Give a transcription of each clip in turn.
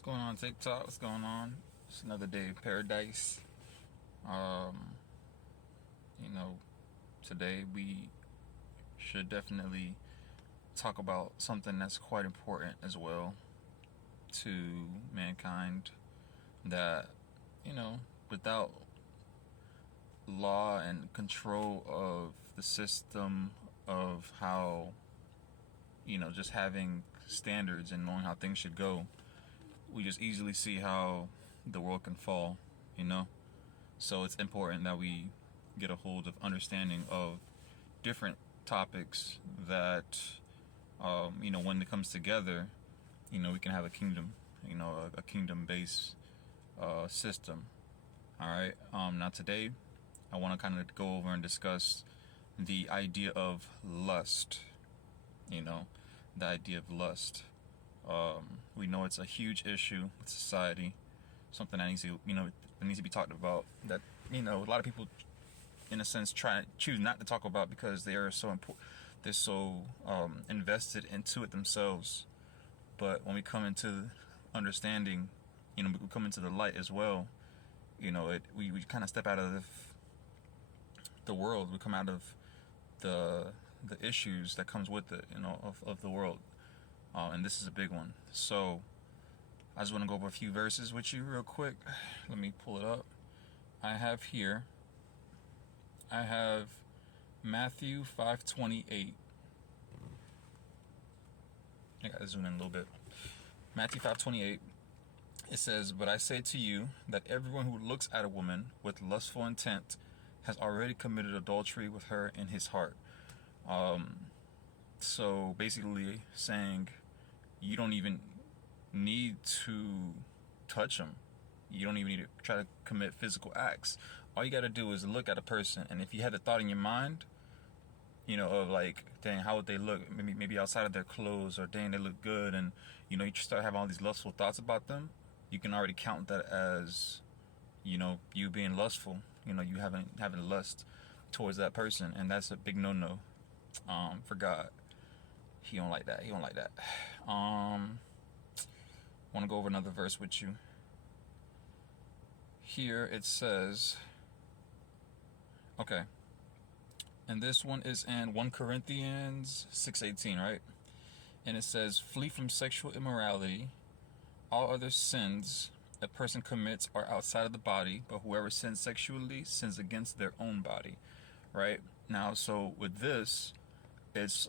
What's going on TikTok? What's going on? It's another day of paradise. Um, you know, Today we should definitely talk about something that's quite important as well to mankind. That, without law and control of the system of how, just having standards and knowing how things should go, we just easily see how the world can fall, you know? So it's important that we get a hold of understanding of different topics that, when it comes together, we can have a kingdom, a kingdom based system. All right. Now, today, I want to kind of go over and discuss the idea of lust, you know, the idea of lust. We know it's a huge issue with society, something that needs to be talked about. That a lot of people, in a sense, try to choose not to talk about because they are so important. They're so invested into it themselves. But when we come into understanding, we come into the light as well. We kind of step out of the world. We come out of the issues that comes with it, of the world. And this is a big one. So I just want to go over a few verses with you real quick. Let me pull it up. I have Matthew 5:28. I gotta zoom in a little bit. Matthew 5:28. It says, "But I say to you that everyone who looks at a woman with lustful intent has already committed adultery with her in his heart." So basically saying you don't even need to touch them. You don't even need to try to commit physical acts. All you got to do is look at a person, and if you had the thought in your mind, of like, dang, how would they look? Maybe outside of their clothes, or dang, they look good, and you start having all these lustful thoughts about them. You can already count that as, you being lustful. You having lust towards that person, and that's a big no-no. For God, He don't like that. He don't like that. Want to go over another verse with you. Here it says, okay, and this one is in 1 Corinthians 6:18, right? And it says, "Flee from sexual immorality. All other sins a person commits are outside of the body, but whoever sins sexually sins against their own body." Right? Now, so with this, it's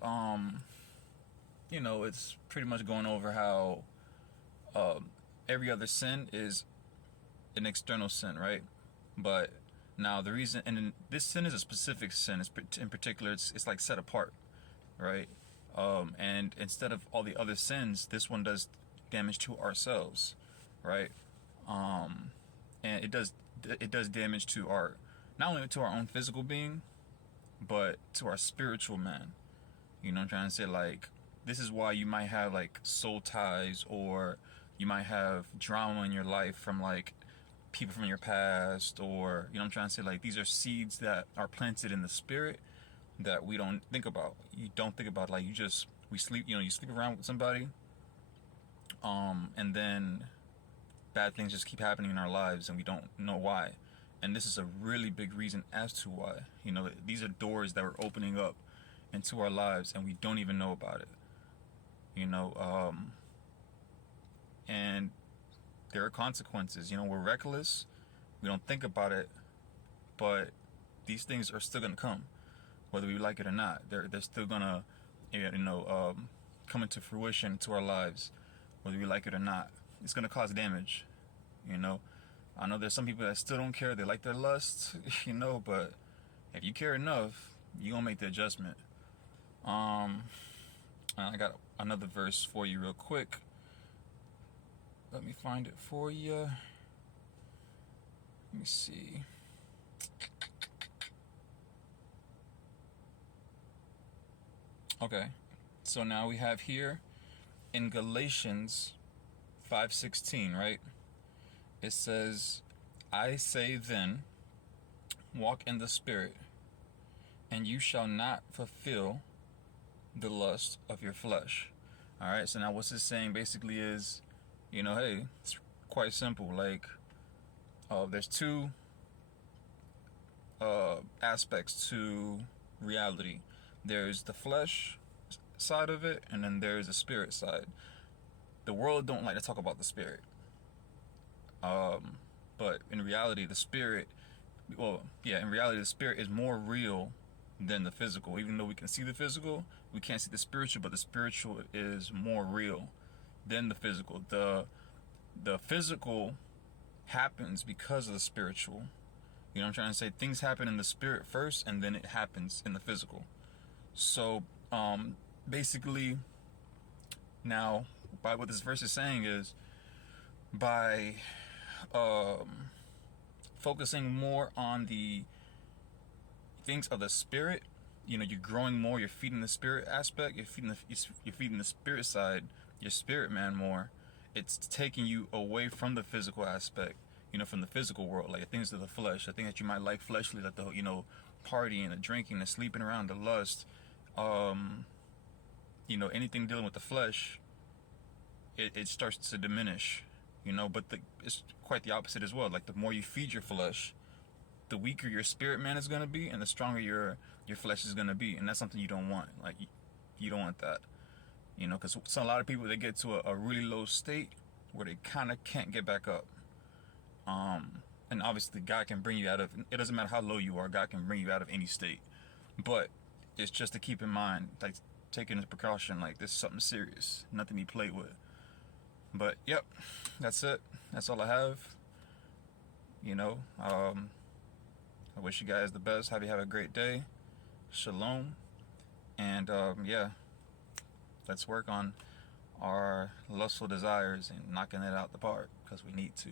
it's pretty much going over how every other sin is an external sin, right? But now the reason, and this sin is a specific sin. In particular, it's like set apart, right? And instead of all the other sins, this one does damage to ourselves, right? And it does damage to our, not only to our own physical being, but to our spiritual man. You know what I'm trying to say? Like, this is why you might have like soul ties, or you might have drama in your life from like people from your past, or I'm trying to say, like, these are seeds that are planted in the spirit that we don't think about. You don't think about, like, we sleep, you sleep around with somebody, and then bad things just keep happening in our lives and we don't know why. And this is a really big reason as to why. These are doors that we're opening up into our lives and we don't even know about it. And there are consequences. We're reckless. We don't think about it, but these things are still gonna come, whether we like it or not. They're still gonna, come into fruition to our lives, whether we like it or not. It's gonna cause damage. I know there's some people that still don't care. They like their lust, but if you care enough, you gonna make the adjustment. I got another verse for you real quick. Let me find it for you. Let me see. Okay, so now we have here in Galatians 5:16, right? It says, "I say then, walk in the Spirit, and you shall not fulfill the lust of your flesh." All right, so now what's this saying basically is, Hey, it's quite simple. Like, there's two aspects to reality. There's the flesh side of it, and then there's the spirit side. The world don't like to talk about the spirit, but in reality, the spirit, in reality, the spirit is more real than the physical. Even though we can see the physical, we can't see the spiritual, but the spiritual is more real than the physical. The physical happens because of the spiritual. You know what I'm trying to say? Things happen in the spirit first, and then it happens in the physical. So, basically, now, by what this verse is saying is, by focusing more on the things of the spirit, you're growing more. You're feeding the spirit aspect. You're feeding the spirit side, your spirit man more. It's taking you away from the physical aspect. From the physical world, like things of the flesh, the thing that you might like fleshly, like the partying, the drinking, the sleeping around, the lust, anything dealing with the flesh, it starts to diminish. But it's quite the opposite as well. Like the more you feed your flesh, the weaker your spirit man is gonna be, and the stronger your flesh is gonna be, and that's something you don't want. Like you don't want that. Because a lot of people, they get to a really low state where they kind of can't get back up. And obviously God can bring you out of, it doesn't matter how low you are, God can bring you out of any state. But it's just to keep in mind, like taking this precaution, like this is something serious, nothing to be played with. But yep, that's it. That's all I have. I wish you guys the best. Have a great day. Shalom. And yeah, let's work on our lustful desires and knocking it out the park, because we need to.